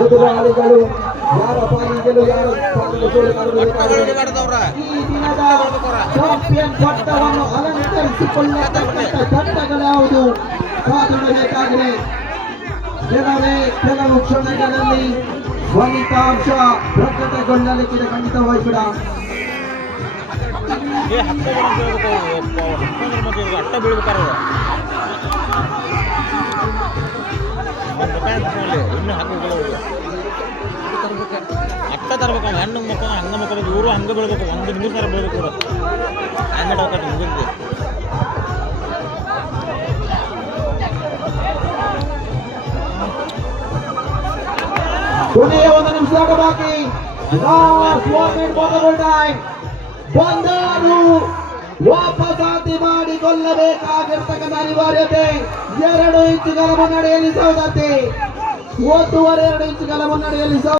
ಎದುರಾಳಿಗಳು ಯಾರ ಪಾಲಿಗೆಲು ಯಾರ ಈ ದಿನದ ಚಾಂಪಿಯನ್ ಪಟ್ಟವನ್ನು ಅಲಂಕರಿಸಿಕೊಳ್ಳತಕ್ಕಂಥ ತಂಡಗಳ್ಯಾವುದು ಕಾದುಡಬೇಕಾಗಿದೆ. ಕೆಲವು ಕ್ಷಣಗಳಲ್ಲಿ ಫಲಿತಾಂಶ ಪ್ರಕಟಗೊಳ್ಳಲಿಕ್ಕಿದೆ. ಖಂಡಿತವಾಗಿ ಕೂಡ ಅಟ್ಟ ಬೀಳ್ಬೇಕಾರ ಇನ್ನು ಅಟ್ಟ ತರಬೇಕು. ಹೆಣ್ಣು ಮಕ್ಕಳು ಹಂಗ ಮಕ್ಕಳು ಇವರು ಹಂಗೆ ಬೆಳಬೇಕು. ಒಂದು ನಿಮಿಷ ಬೆಳಬೇಕು. ಹಂಗೆ ಅವಕಾಶ ಮುಗಿದಿದೆ. ಕೊನೆಯ 1 ನಿಮಿಷ ಬಾಕಿ. ಬಂದರು ವಾಪಸಾತಿ ಮಾಡಿಕೊಳ್ಳಬೇಕಾಗಿರ್ತಕ್ಕಂಥ ಅನಿವಾರ್ಯತೆ. 2 ಇಂಚುಗಳ ಮುನ್ನಡೆಯಲ್ಲಿ ಸೌದತ್ತಿ. 1.5 ಇಂಚುಗಳ ಮುನ್ನಡೆಯಲ್ಲಿ